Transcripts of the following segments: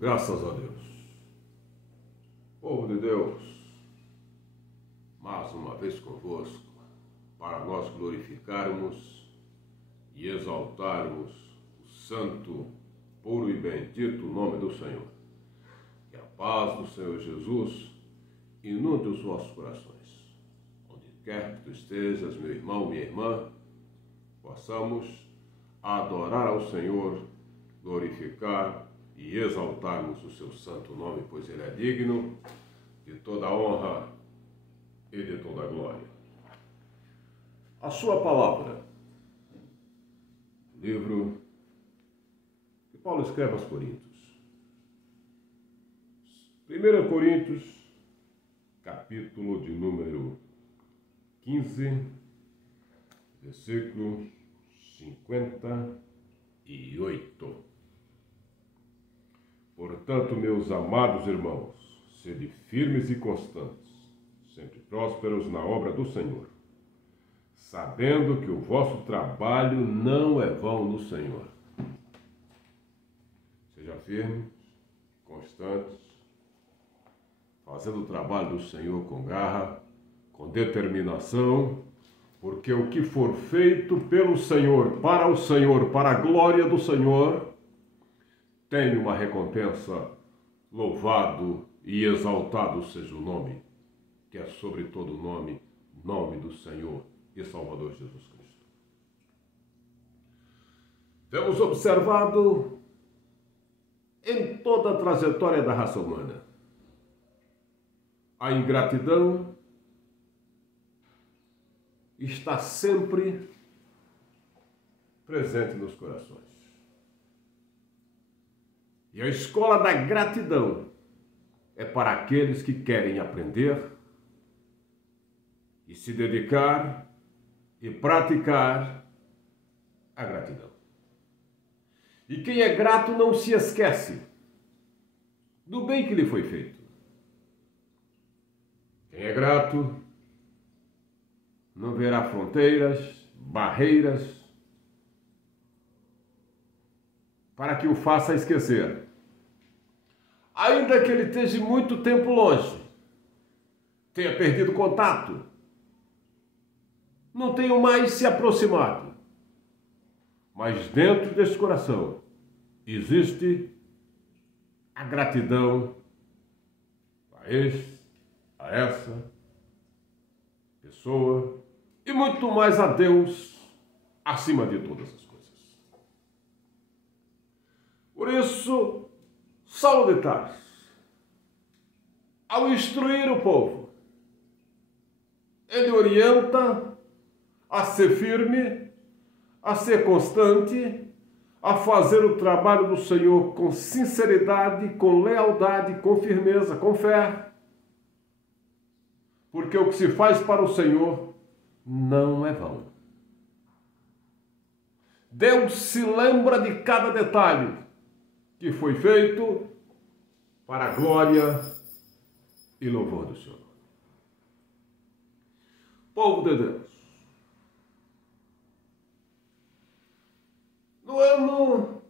Graças a Deus. Povo de Deus, mais uma vez convosco, para nós glorificarmos e exaltarmos o santo, puro e bendito nome do Senhor. Que a paz do Senhor Jesus inunde os vossos corações. Onde quer que tu estejas, meu irmão, minha irmã, possamos adorar ao Senhor, glorificar e exaltarmos o seu santo nome, pois ele é digno de toda honra e de toda glória. A sua palavra, livro que Paulo escreve aos Coríntios. 1 Coríntios, capítulo de número 15, versículo 58. Portanto, meus amados irmãos, sede firmes e constantes, sempre prósperos na obra do Senhor, sabendo que o vosso trabalho não é vão no Senhor. Seja firmes, constantes, fazendo o trabalho do Senhor com garra, com determinação, porque o que for feito pelo Senhor, para a glória do Senhor, tem uma recompensa. Louvado e exaltado seja o nome, que é sobre todo nome, nome do Senhor e Salvador Jesus Cristo. Temos observado em toda a trajetória da raça humana a ingratidão está sempre presente nos corações. E a escola da gratidão é para aqueles que querem aprender e se dedicar e praticar a gratidão. E quem é grato não se esquece do bem que lhe foi feito. Quem é grato não verá fronteiras, barreiras, para que o faça esquecer. Ainda que ele esteja muito tempo longe, tenha perdido contato, não tenha mais se aproximado, mas dentro deste coração existe a gratidão a este, a essa pessoa e muito mais a Deus acima de todas as coisas. Por isso, Saulo de Tarso, ao instruir o povo, ele orienta a ser firme, a ser constante, a fazer o trabalho do Senhor com sinceridade, com lealdade, com firmeza, com fé. Porque o que se faz para o Senhor não é vão. Deus se lembra de cada detalhe que foi feito para a glória e louvor do Senhor. Povo de Deus, no ano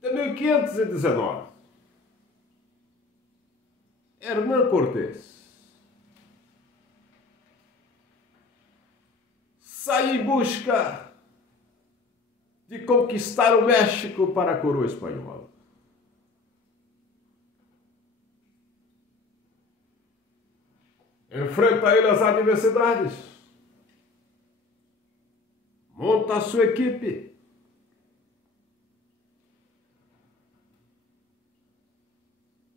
de 1519, Hernán Cortés saiu em busca de conquistar o México para a coroa espanhola. Enfrenta ele as adversidades, monta a sua equipe,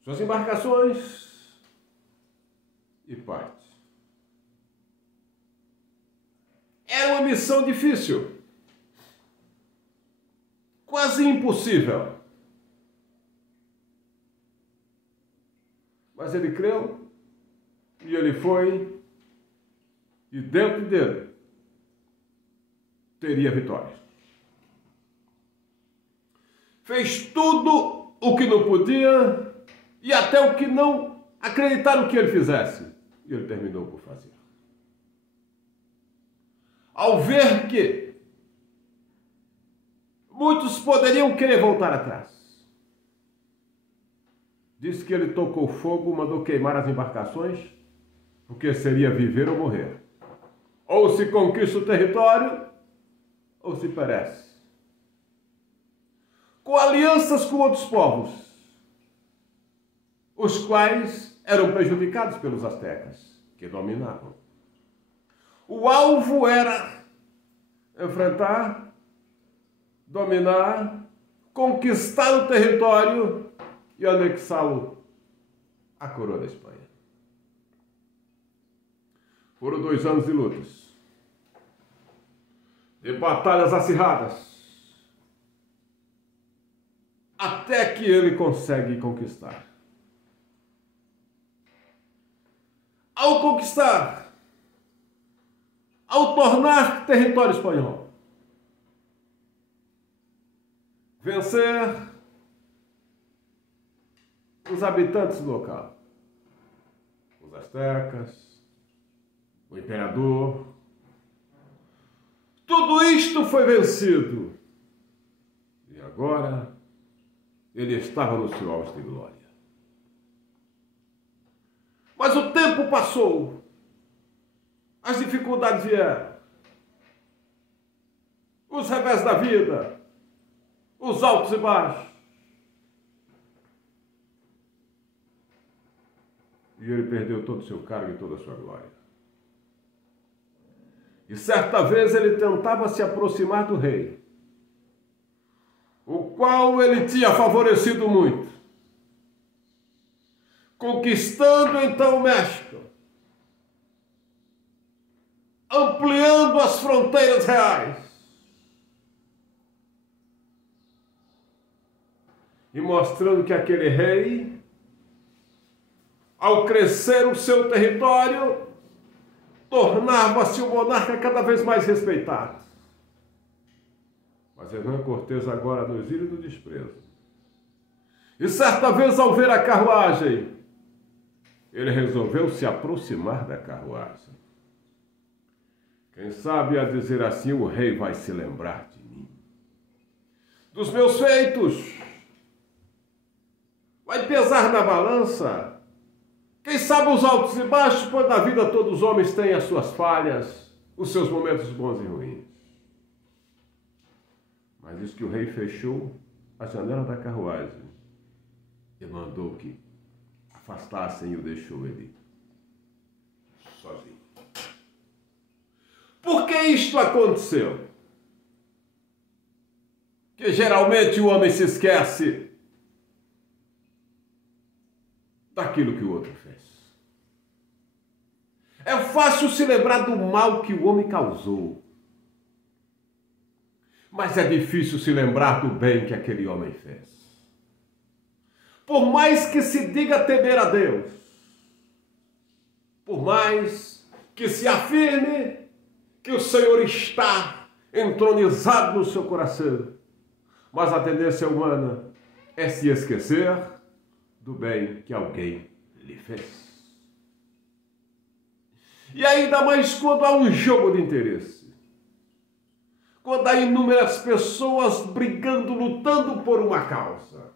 suas embarcações e parte. Era uma missão difícil, quase impossível, mas ele creu. E ele foi, e dentro dele teria vitória. Fez tudo o que não podia e até o que não acreditaram que ele fizesse. E ele terminou por fazer. Ao ver que muitos poderiam querer voltar atrás, Diz que ele tocou fogo, mandou queimar as embarcações, porque seria viver ou morrer. Ou se conquista o território, ou se perece. Com alianças com outros povos, os quais eram prejudicados pelos astecas, que dominavam. O alvo era enfrentar, dominar, conquistar o território e anexá-lo à coroa da Espanha. Foram 2 anos de lutas, de batalhas acirradas, até que ele consegue conquistar. Ao conquistar, ao tornar território espanhol, vencer os habitantes do local, os astecas, o imperador, tudo isto foi vencido. E agora ele estava no seu auge de glória. Mas o tempo passou, as dificuldades vieram, os revés da vida, os altos e baixos. E ele perdeu todo o seu cargo e toda a sua glória. E certa vez ele tentava se aproximar do rei, o qual ele tinha favorecido muito, conquistando então o México, ampliando as fronteiras reais e mostrando que aquele rei, ao crescer o seu território, tornava-se um monarca cada vez mais respeitado. Mas Hernán Cortés agora no exílio e no desprezo. E certa vez, ao ver a carruagem, ele resolveu se aproximar da carruagem. Quem sabe, a dizer assim, o rei vai se lembrar de mim, dos meus feitos, vai pesar na balança. Quem sabe os altos e baixos, pois na vida todos os homens têm as suas falhas, os seus momentos bons e ruins. Mas diz que o rei fechou a janela da carruagem e mandou que afastassem e o deixou ele sozinho. Por que isto aconteceu? Que geralmente o homem se esquece daquilo que o outro fez. É fácil se lembrar do mal que o homem causou, mas é difícil se lembrar do bem que aquele homem fez. Por mais que se diga temer a Deus, por mais que se afirme que o Senhor está entronizado no seu coração, mas a tendência humana é se esquecer do bem que alguém lhe fez. E ainda mais quando há um jogo de interesse. Quando há inúmeras pessoas brigando, lutando por uma causa.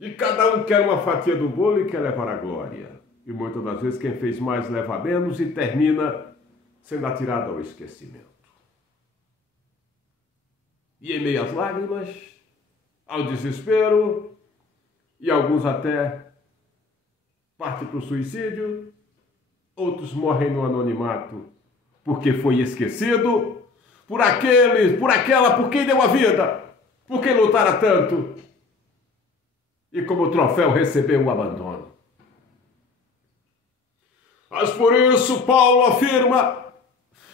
E cada um quer uma fatia do bolo e quer levar a glória. E muitas das vezes quem fez mais leva menos e termina sendo atirado ao esquecimento. E em meio às lágrimas, ao desespero, e alguns até partem para o suicídio, outros morrem no anonimato porque foi esquecido por aquele, por aquela, por quem deu a vida, por quem lutara tanto e como troféu recebeu o abandono. Mas por isso Paulo afirma,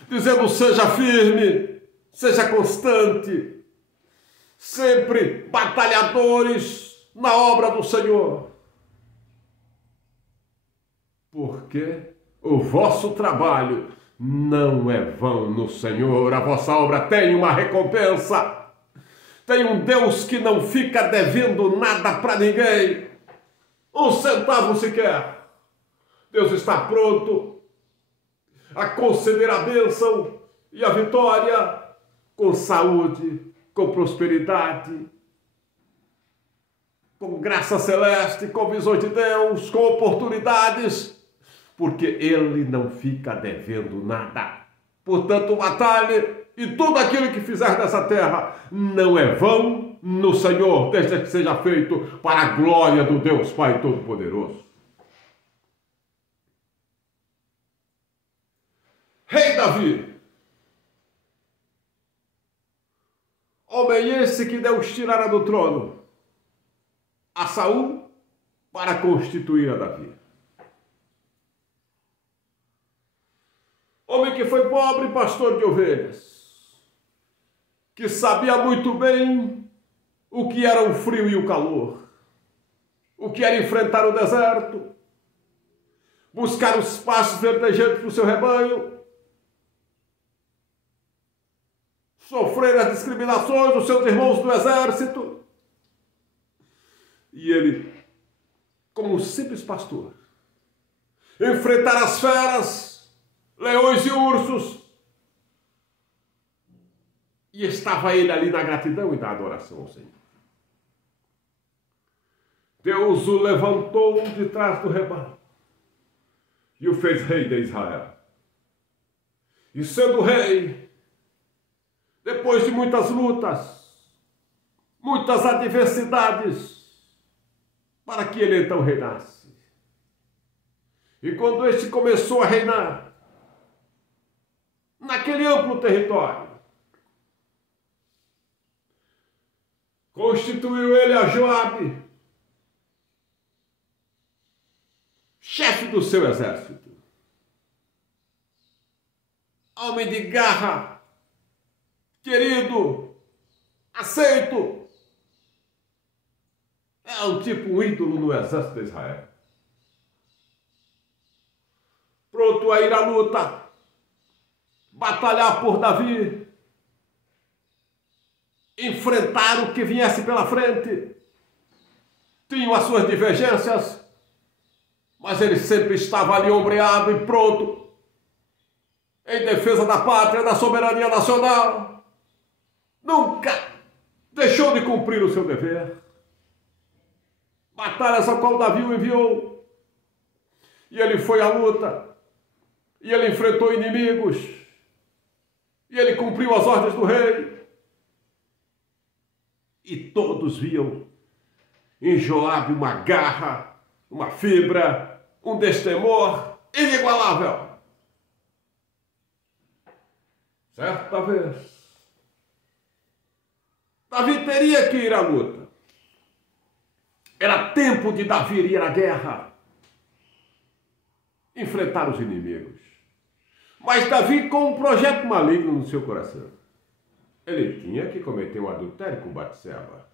dizendo: seja firme, seja constante, sempre batalhadores na obra do Senhor, porque o vosso trabalho não é vão no Senhor, a vossa obra tem uma recompensa, tem um Deus que não fica devendo nada para ninguém, um centavo sequer. Deus está pronto a conceder a bênção e a vitória com saúde, com prosperidade, com graça celeste, com visões de Deus, com oportunidades, porque ele não fica devendo nada. Portanto, batalhe, e tudo aquilo que fizer nessa terra não é vão no Senhor, desde que seja feito para a glória do Deus Pai Todo-Poderoso. Rei Davi, homem esse que Deus tirara do trono a Saul para constituir a Davi. Homem que foi pobre pastor de ovelhas, que sabia muito bem o que era o frio e o calor, o que era enfrentar o deserto, buscar os pastos verdejantes para o seu rebanho, sofrer as discriminações dos seus irmãos do exército. E ele, como um simples pastor, enfrentar as feras, leões e ursos. E estava ele ali na gratidão e na adoração ao Senhor. Deus o levantou de trás do rebanho e o fez rei de Israel. E sendo rei, depois de muitas lutas, muitas adversidades, para que ele então reinasse. E quando este começou a reinar, naquele amplo território, constituiu ele a Joabe, chefe do seu exército. Homem de garra, querido, aceito. É um tipo um ídolo no exército de Israel. Pronto a ir à luta, batalhar por Davi, enfrentar o que viesse pela frente. Tinham as suas divergências, mas ele sempre estava ali ombreado e pronto, em defesa da pátria, da soberania nacional. Nunca deixou de cumprir o seu dever. Batalhas a qual Davi o enviou. E ele foi à luta. E ele enfrentou inimigos. E ele cumpriu as ordens do rei. E todos viam em Joabe uma garra, uma fibra, um destemor inigualável. Certa vez, Davi teria que ir à luta. Era tempo de Davi ir à guerra, enfrentar os inimigos. Mas Davi com um projeto maligno no seu coração. Ele tinha que cometer um adultério com Batseba.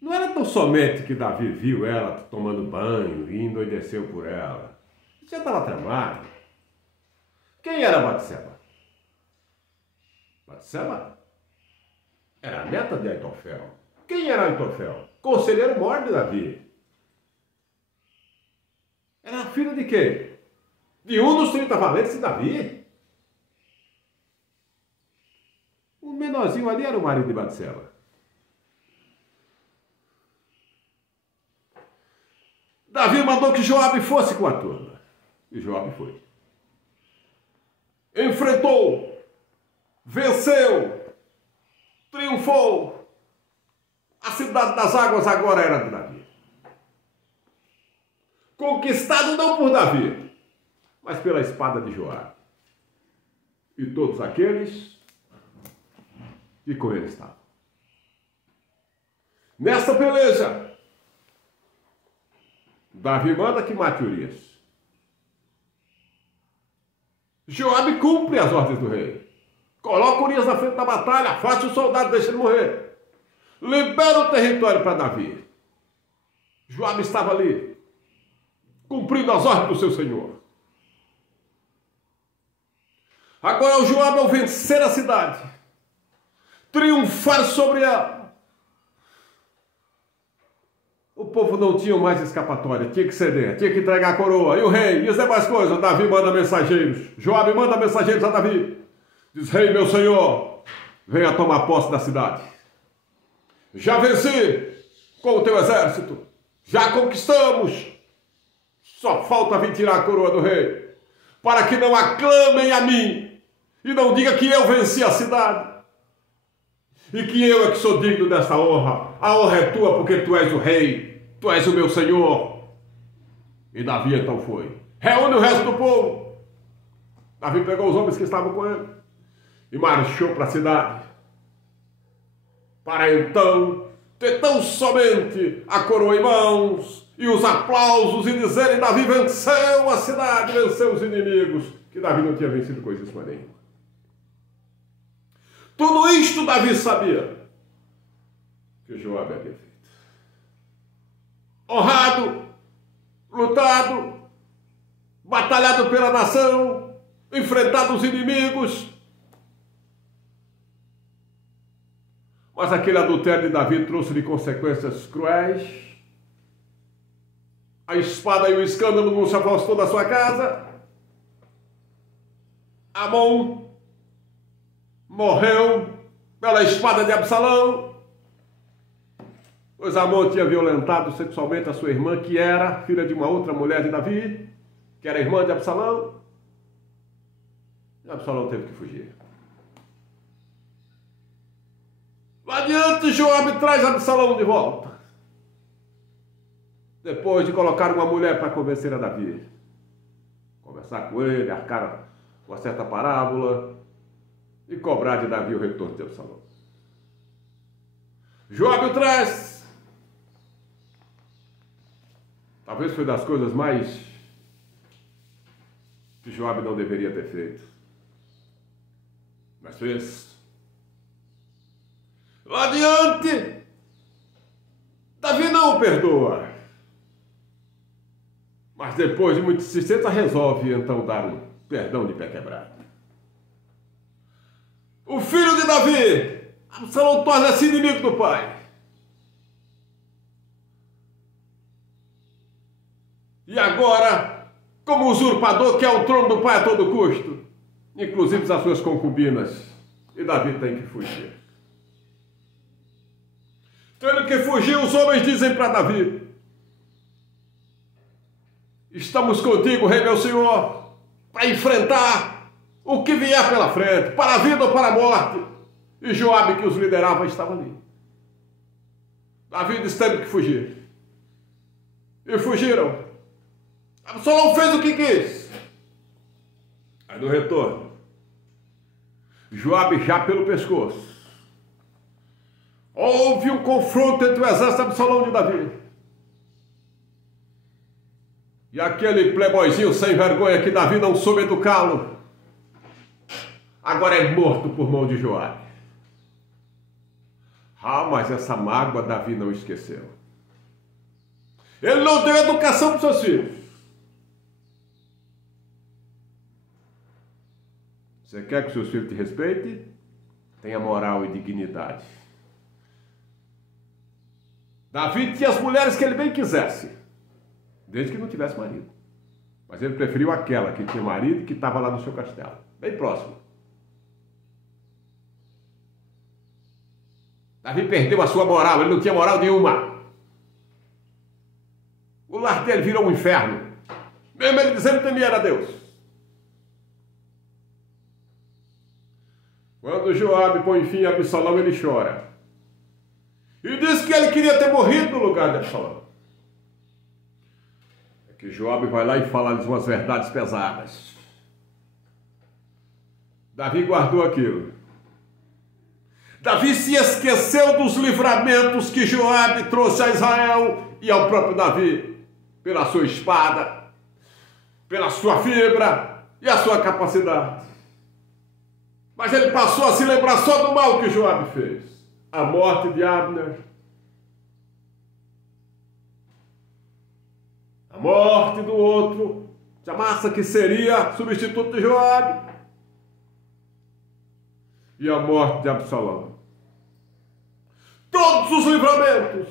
Não era tão somente que Davi viu ela tomando banho e endoideceu por ela. Já estava tramado. Quem era Batseba? Batseba era a neta de Aitofel. Quem era Aitofel? Conselheiro maior de Davi. Era filho de quem? De um dos 30 valentes de Davi. O menorzinho ali era o marido de Batseba. Davi mandou que Joabe fosse com a turma. E Joabe foi. Enfrentou, venceu, triunfou. A cidade das águas agora era de Davi. Conquistado não por Davi, mas pela espada de Joabe. E todos aqueles que com ele estavam. Nessa peleja, Davi manda que mate Urias. Joabe cumpre as ordens do rei. Coloca Urias na frente da batalha, afasta o soldado, deixa ele morrer. Libera o território para Davi. Joabe estava ali, cumprindo as ordens do seu senhor. Agora o Joabe, ao vencer a cidade, triunfar sobre ela, o povo não tinha mais escapatória, tinha que ceder, tinha que entregar a coroa. E o rei, e as demais coisas, Davi manda mensageiros. Joabe manda mensageiros a Davi. Diz, rei, meu senhor, venha tomar posse da cidade. Já venci com o teu exército, já conquistamos. Só falta vir tirar a coroa do rei, para que não aclamem a mim e não diga que eu venci a cidade e que eu é que sou digno dessa honra. A honra é tua porque tu és o rei, tu és o meu senhor. E Davi então foi. Reúne o resto do povo. Davi pegou os homens que estavam com ele e marchou para a cidade, para então ter tão somente a coroa em mãos e os aplausos e dizerem: Davi venceu a cidade, venceu os inimigos, que Davi não tinha vencido coisíssima nenhuma. Tudo isto Davi sabia que Joabe havia feito. Honrado, lutado, batalhado pela nação, enfrentado os inimigos. Mas aquele adultério de Davi trouxe-lhe consequências cruéis. A espada e o escândalo não se afastou da sua casa. Amon morreu pela espada de Absalão, pois Amon tinha violentado sexualmente a sua irmã, que era filha de uma outra mulher de Davi, que era irmã de Absalão. E Absalão teve que fugir. Lá adiante, Joabe traz Absalão de volta, depois de colocar uma mulher para convencer a Davi, conversar com ele, arcar uma certa parábola e cobrar de Davi o retorno de Absalão. Joabe o traz. Talvez foi das coisas mais que Joabe não deveria ter feito, mas fez. Lá adiante, Davi não o perdoa, mas depois de muita insistência resolve então dar um perdão de pé quebrado. O filho de Davi, Absalão, torna-se inimigo do pai. E agora, como usurpador, quer o trono do pai a todo custo, inclusive as suas concubinas. E Davi tem que fugir. Tendo que fugir, os homens dizem para Davi: estamos contigo, rei meu senhor, para enfrentar o que vier pela frente, para a vida ou para a morte. E Joabe, que os liderava, estava ali. Davi disse: temos que fugir. E fugiram. Absalão fez o que quis. Aí no retorno, Joabe já pelo pescoço. Houve um confronto entre o exército de Absalão e de Davi. E aquele playboyzinho sem vergonha que Davi não soube educá-lo, agora é morto por mão de Joabe. Ah, mas essa mágoa Davi não esqueceu. Ele não deu educação para os seus filhos. Você quer que seus filhos te respeitem? Tenha moral e dignidade. Davi tinha as mulheres que ele bem quisesse, desde que não tivesse marido. Mas ele preferiu aquela que tinha marido e que estava lá no seu castelo, bem próximo. Davi perdeu a sua moral, ele não tinha moral nenhuma. O lar dele virou um inferno, mesmo ele dizendo que temia a Deus. Quando Joabe põe fim a Absalão, ele chora. E diz que ele queria ter morrido no lugar de Absalão. É que Joabe vai lá e fala-lhes umas verdades pesadas. Davi guardou aquilo. Davi se esqueceu dos livramentos que Joabe trouxe a Israel e ao próprio Davi, pela sua espada, pela sua fibra e a sua capacidade. Mas ele passou a se lembrar só do mal que Joabe fez. A morte de Abner, a morte do outro, de Amasa, que seria substituto de Joabe, e a morte de Absalão. Todos os livramentos,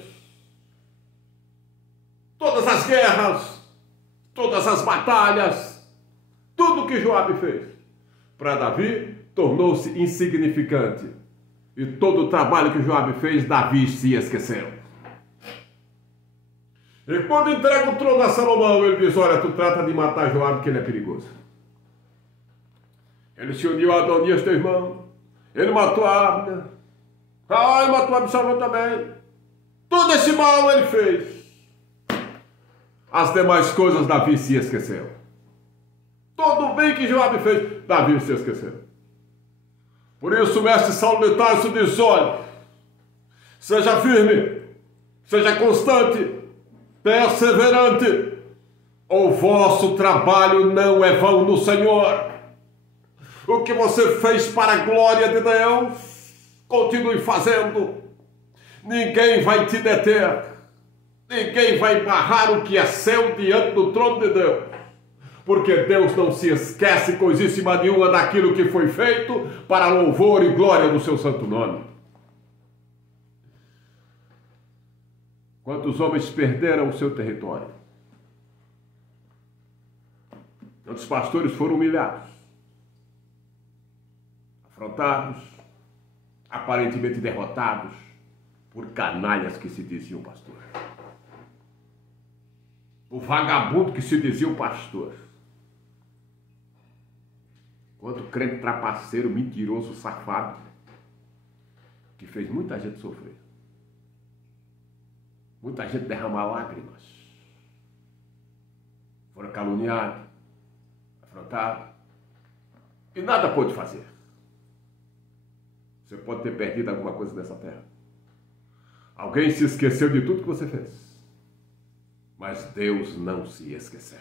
todas as guerras, todas as batalhas, tudo que Joabe fez para Davi tornou-se insignificante E todo o trabalho que Joabe fez, Davi se esqueceu. E quando entrega o trono a Salomão, ele diz, olha, tu trata de matar Joabe porque ele é perigoso. Ele se uniu a Adonias, teu irmão. Ele matou a Abner. Ele matou a Absalão também. Todo esse mal ele fez. As demais coisas Davi se esqueceu. Todo o bem que Joabe fez, Davi se esqueceu. Por isso o mestre Saulo de Tarso diz, olha, seja firme, seja constante, perseverante. O vosso trabalho não é vão no Senhor. O que você fez para a glória de Deus, continue fazendo. Ninguém vai te deter. Ninguém vai barrar o que é seu diante do trono de Deus. Porque Deus não se esquece coisíssima nenhuma daquilo que foi feito para louvor e glória do seu santo nome. Quantos homens perderam o seu território? Quantos pastores foram humilhados, afrontados, aparentemente derrotados por canalhas que se diziam pastor. O vagabundo que se dizia o pastor. Quanto crente trapaceiro, mentiroso, safado, que fez muita gente sofrer. Muita gente derramar lágrimas. Foram caluniados, afrontados, e nada pôde fazer. Você pode ter perdido alguma coisa nessa terra. Alguém se esqueceu de tudo que você fez. Mas Deus não se esqueceu.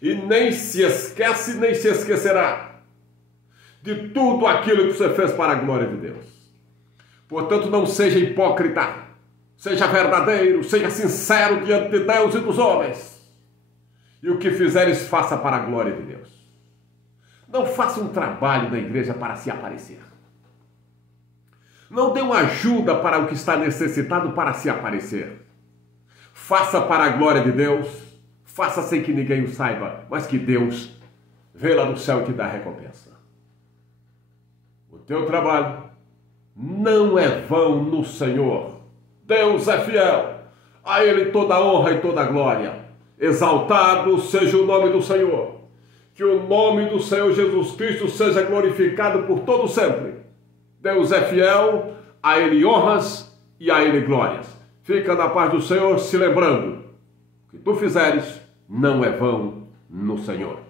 E nem se esquece, nem se esquecerá de tudo aquilo que você fez para a glória de Deus. Portanto, não seja hipócrita. Seja verdadeiro, seja sincero diante de Deus e dos homens. E o que fizeres, faça para a glória de Deus. Não faça um trabalho na igreja para se aparecer. Não dê uma ajuda para o que está necessitado para se aparecer. Faça para a glória de Deus, faça sem que ninguém o saiba, mas que Deus vê lá no céu e te dá a recompensa. O teu trabalho não é vão no Senhor. Deus é fiel, a Ele toda a honra e toda a glória. Exaltado seja o nome do Senhor. Que o nome do Senhor Jesus Cristo seja glorificado por todo sempre. Deus é fiel, a Ele honras e a Ele glórias. Fica na paz do Senhor, se lembrando, o que tu fizeres não é vão no Senhor.